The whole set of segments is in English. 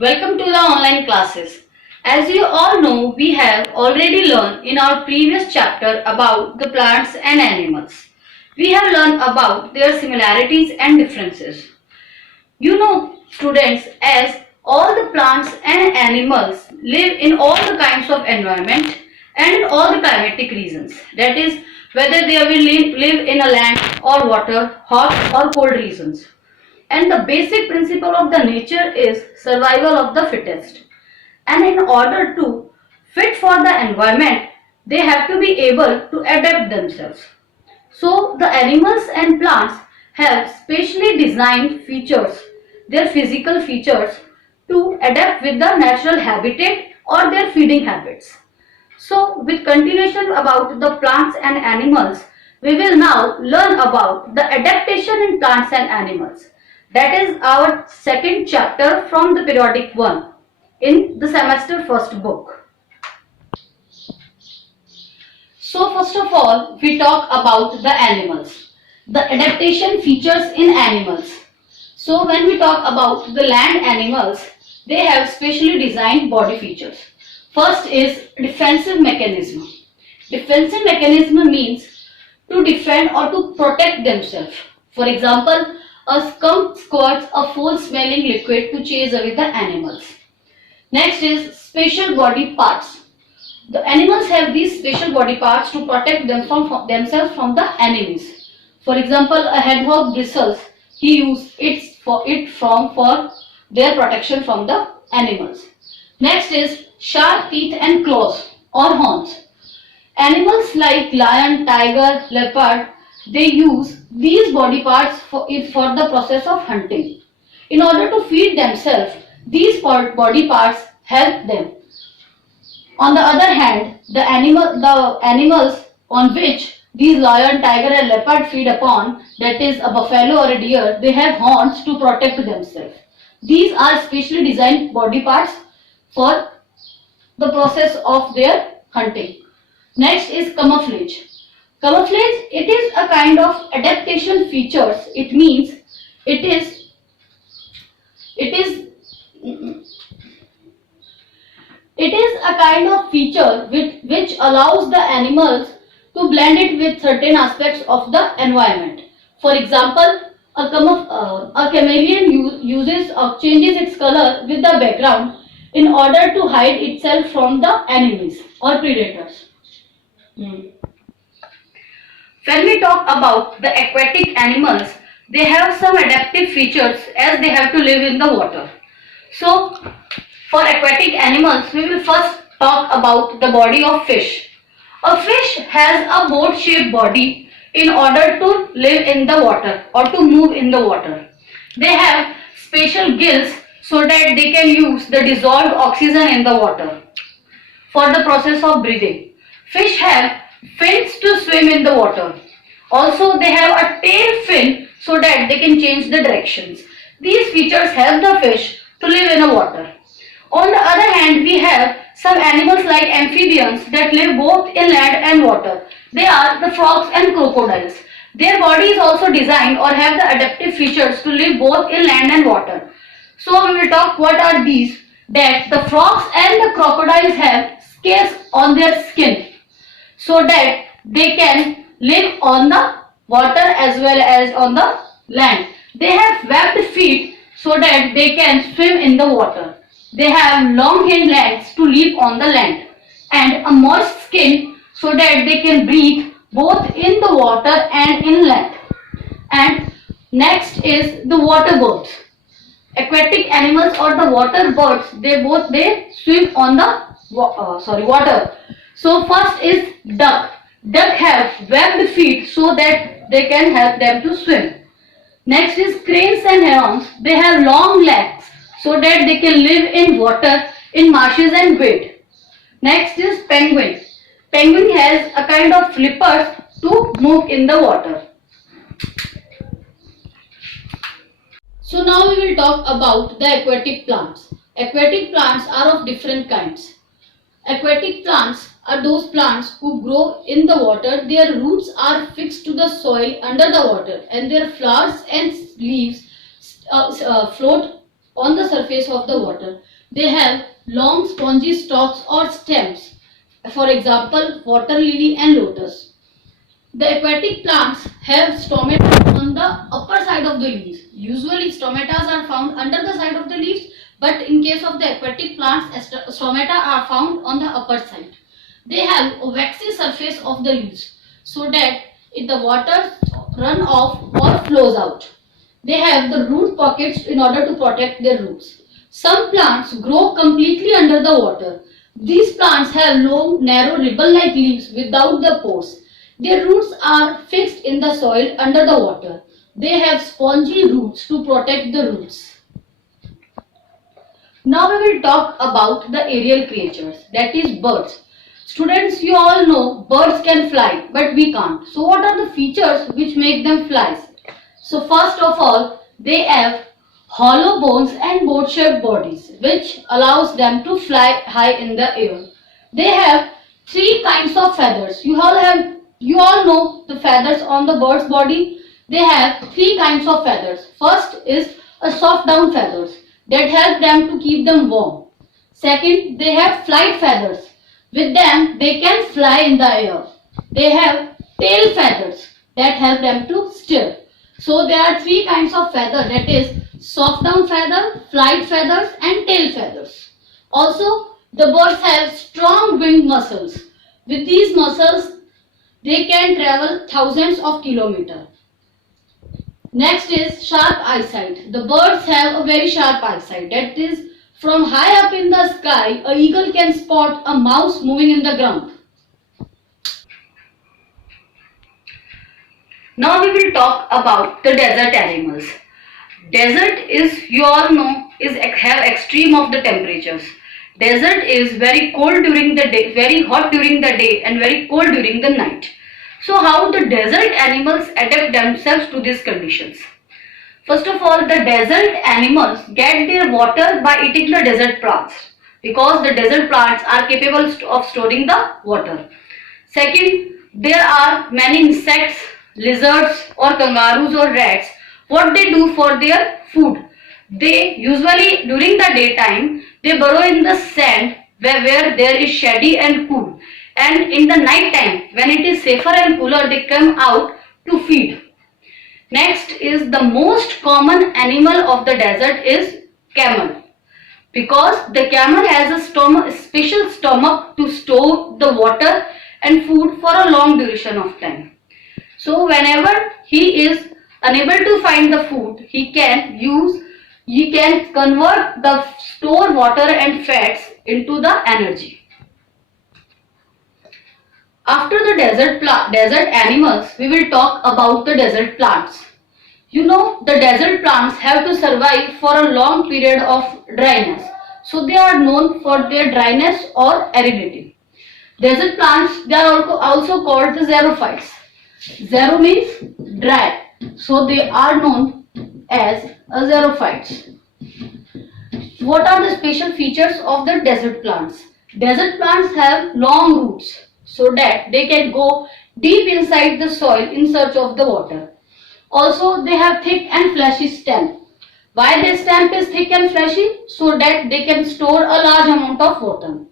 Welcome to the online classes. As you all know, we have already learned in our previous chapter about the plants and animals. We have learned about their similarities and differences. You know, students, as all the plants and animals live in all the kinds of environment and in all the climatic regions. That is, whether they will live in a land or water, hot or cold regions. And the basic principle of the nature is survival of the fittest. And in order to fit for the environment, they have to be able to adapt themselves. So the animals and plants have specially designed features, their physical features, to adapt with the natural habitat or their feeding habits. So with continuation about the plants and animals, we will now learn about the adaptation in plants and animals. That is our second chapter from the periodic 1 in the semester first book. So first of all, we talk about the animals. The adaptation features in animals. So when we talk about the land animals, they have specially designed body features. First is defensive mechanism. Defensive mechanism means to defend or to protect themselves. For example, a skunk squirts a foul-smelling liquid to chase away the animals. Next is special body parts. The animals have these special body parts to protect themselves from the enemies. For example, a hedgehog bristles. He uses for their protection from the animals. Next is sharp teeth and claws or horns. Animals like lion, tiger, leopard, they use these body parts for the process of hunting. In order to feed themselves, these body parts help them. On the other hand, the animals on which these lion, tiger and leopard feed upon, that is a buffalo or a deer, they have horns to protect themselves. These are specially designed body parts for the process of their hunting. Next is camouflage. Camouflage, it is a kind of adaptation features. It means it is a kind of feature which allows the animals to blend it with certain aspects of the environment. For example, a chameleon changes its color with the background in order to hide itself from the enemies or predators. When we talk about the aquatic animals, they have some adaptive features as they have to live in the water. So, for aquatic animals, we will first talk about the body of fish. A fish has a boat-shaped body in order to live in the water or to move in the water. They have special gills so that they can use the dissolved oxygen in the water for the process of breathing. Fish have fins to swim in the water. Also, they have a tail fin so that they can change the directions. These features help the fish to live in the water. On the other hand, we have some animals like amphibians that live both in land and water. They are the frogs and crocodiles. Their body is also designed or have the adaptive features to live both in land and water. So we will talk what are these, that the frogs and the crocodiles have scales on their skin so that they can live on the water as well as on the land. They have webbed feet so that they can swim in the water. They have long hind legs to live on the land and a moist skin so that they can breathe both in the water and in land. And next is the water birds. Aquatic animals or the water birds, they swim on the water. So first is duck. Duck have webbed feet so that they can help them to swim. Next is cranes and herons. They have long legs so that they can live in water, in marshes and wade. Next is penguin. Penguin has a kind of flippers to move in the water. So now we will talk about the aquatic plants. Aquatic plants are of different kinds. Aquatic plants are those plants who grow in the water. Their roots are fixed to the soil under the water and their flowers and leaves float on the surface of the water. They have long spongy stalks or stems. For example, water lily and lotus. The aquatic plants have stomata on the upper side of the leaves. Usually stomatas are found under the side of the leaves, but in case of the aquatic plants, stomata are found on the upper side. They have a waxy surface of the leaves so that if the water run off or flows out. They have the root pockets in order to protect their roots. Some plants grow completely under the water. These plants have long, narrow, ribbon-like leaves without the pores. Their roots are fixed in the soil under the water. They have spongy roots to protect the roots. Now we will talk about the aerial creatures, that is birds. Students, you all know birds can fly, but we can't. So what are the features which make them fly? So first of all, they have hollow bones and boat-shaped bodies, which allows them to fly high in the air. They have three kinds of feathers. You all know the feathers on the bird's body. They have three kinds of feathers. First is a soft down feathers that help them to keep them warm. Second, they have flight feathers. With them, they can fly in the air. They have tail feathers that help them to steer. So there are three kinds of feather, that is soft down feather, flight feathers and tail feathers. Also, the birds have strong wing muscles. With these muscles, they can travel thousands of kilometers. Next is sharp eyesight. The birds have a very sharp eyesight. That is, from high up in the sky, an eagle can spot a mouse moving in the ground. Now we will talk about the desert animals. Desert is, you all know, have extreme of the temperatures. Desert is very cold during the day, very hot during the day and very cold during the night. So how the desert animals adapt themselves to these conditions? First of all, the desert animals get their water by eating the desert plants because the desert plants are capable of storing the water. Second, there are many insects, lizards or kangaroos or rats. What they do for their food? They usually during the daytime they burrow in the sand where there is shady and cool, and in the night time when it is safer and cooler they come out to feed. Next is the most common animal of the desert is camel, because the camel has a special stomach to store the water and food for a long duration of time. So whenever he is unable to find the food, he can convert the stored water and fats into the energy. After the desert animals, we will talk about the desert plants. You know, the desert plants have to survive for a long period of dryness. So they are known for their dryness or aridity. Desert plants, they are also called the xerophytes. Xero means dry. So they are known as xerophytes. What are the special features of the desert plants? Desert plants have long roots so that they can go deep inside the soil in search of the water. Also, they have thick and fleshy stem. Why their stem is thick and fleshy? So that they can store a large amount of water.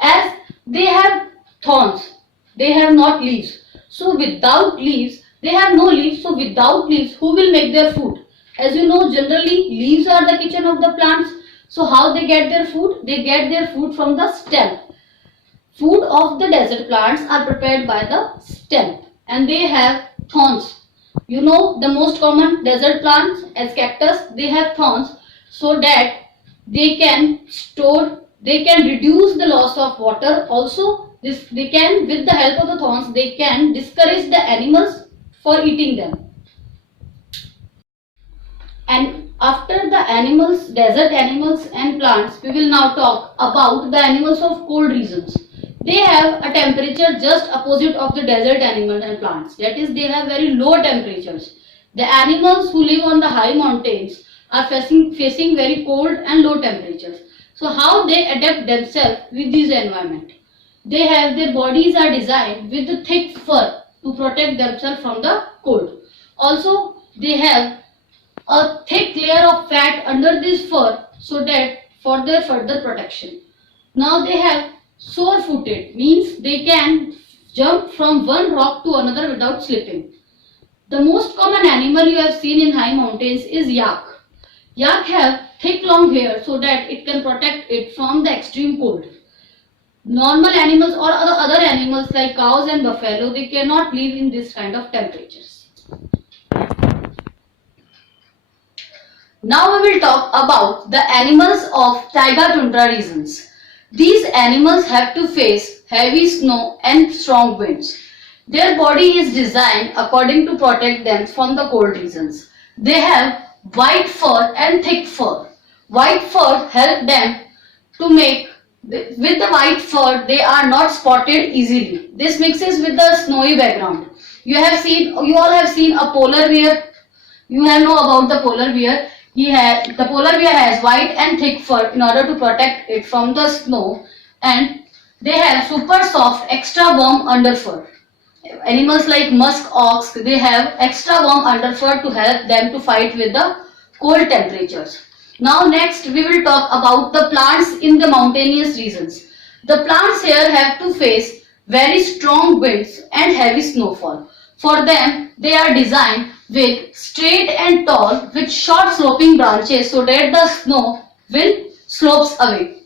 As they have thorns, they have not leaves. So without leaves, they have no leaves. So without leaves, who will make their food? As you know, generally leaves are the kitchen of the plants. So how they get their food? They get their food from the stem. Food of the desert plants are prepared by the stem and they have thorns. You know, the most common desert plants as cactus, they have thorns so that they can reduce the loss of water. Also, they can, with the help of the thorns, they can discourage the animals for eating them. And after the animals, desert animals and plants, we will now talk about the animals of cold regions. They have a temperature just opposite of the desert animals and plants. That is, they have very low temperatures. The animals who live on the high mountains are facing very cold and low temperatures. So how they adapt themselves with this environment? Their bodies are designed with the thick fur to protect themselves from the cold. Also, they have a thick layer of fat under this fur so that for their further protection. Now they have sure-footed, means they can jump from one rock to another without slipping. The most common animal you have seen in high mountains is yak. Yak have thick long hair so that it can protect it from the extreme cold. Normal animals or other animals like cows and buffalo, they cannot live in this kind of temperatures. Now we will talk about the animals of taiga tundra regions. These animals have to face heavy snow and strong winds. Their body is designed according to protect them from the cold regions. They have white fur and thick fur. White fur help them to make, with the white fur they are not spotted easily. This mixes with the snowy background. You all have seen a polar bear. You have know about the polar bear. The polar bear has white and thick fur in order to protect it from the snow, and they have super soft, extra warm underfur. Animals like musk ox, they have extra warm underfur to help them to fight with the cold temperatures. Now next we will talk about the plants in the mountainous regions. The plants here have to face very strong winds and heavy snowfall. For them, they are designed with straight and tall with short sloping branches so that the snow will slopes away.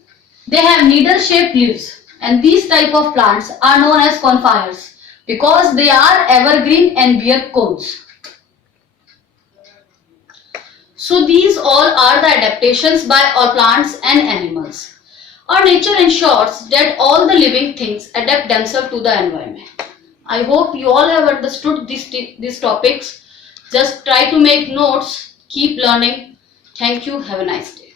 They have needle-shaped leaves, and these type of plants are known as conifers because they are evergreen and bear cones. So these all are the adaptations by our plants and animals. Our nature ensures that all the living things adapt themselves to the environment. I hope you all have understood these topics. Just try to make notes, keep learning. Thank you. Have a nice day.